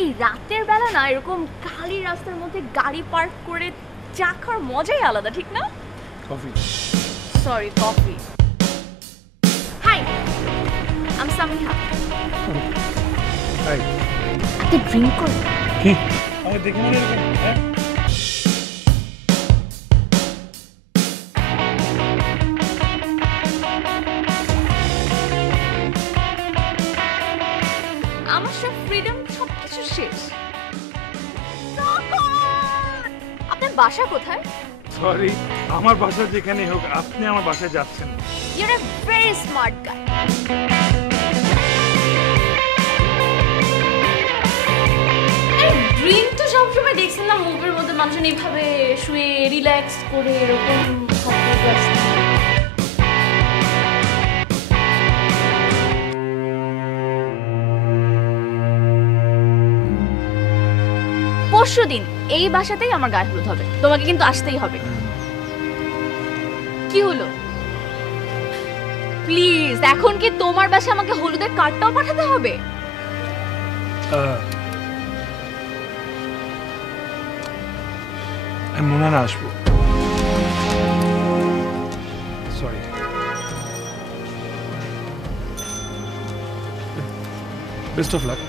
এই রাতের বেলা না এরকম খালি রাস্তার মধ্যে গাড়ি পার্ক করে চা খাওয়ার মজাই আলাদা, ঠিক না? Coffee. Sorry, coffee. Hi, I am Samiha. Hi. একটা ড্রিঙ্ক করো। কি? আমাকে দেখে মনে এরকম, হ্যাঁ? আমার সব ফ্রিডম সবকিছু শেষ। আপনার বাসা কোথায়? সরি, আমার বাসা যেখানেই হোক আপনি আমার বাসায় যাচ্ছেন। You are very smart guy. Drink তো সবসময় দেখছিলাম মুভির মধ্যে মানুষজন এইভাবে শুয়ে রিল্যাক্স করে এরকম পরশুদিন এই বাসাতেই আমার গায়ে হলুদ হবে, তোমাকে কিন্তু আসতেই হবে। কি হলো? প্লিজ, এখন কি তোমার বাসা আমাকে হলুদের কার্ডটাও পাঠাতে হবে? আমি মনে না আসবো। সরি। Best of luck.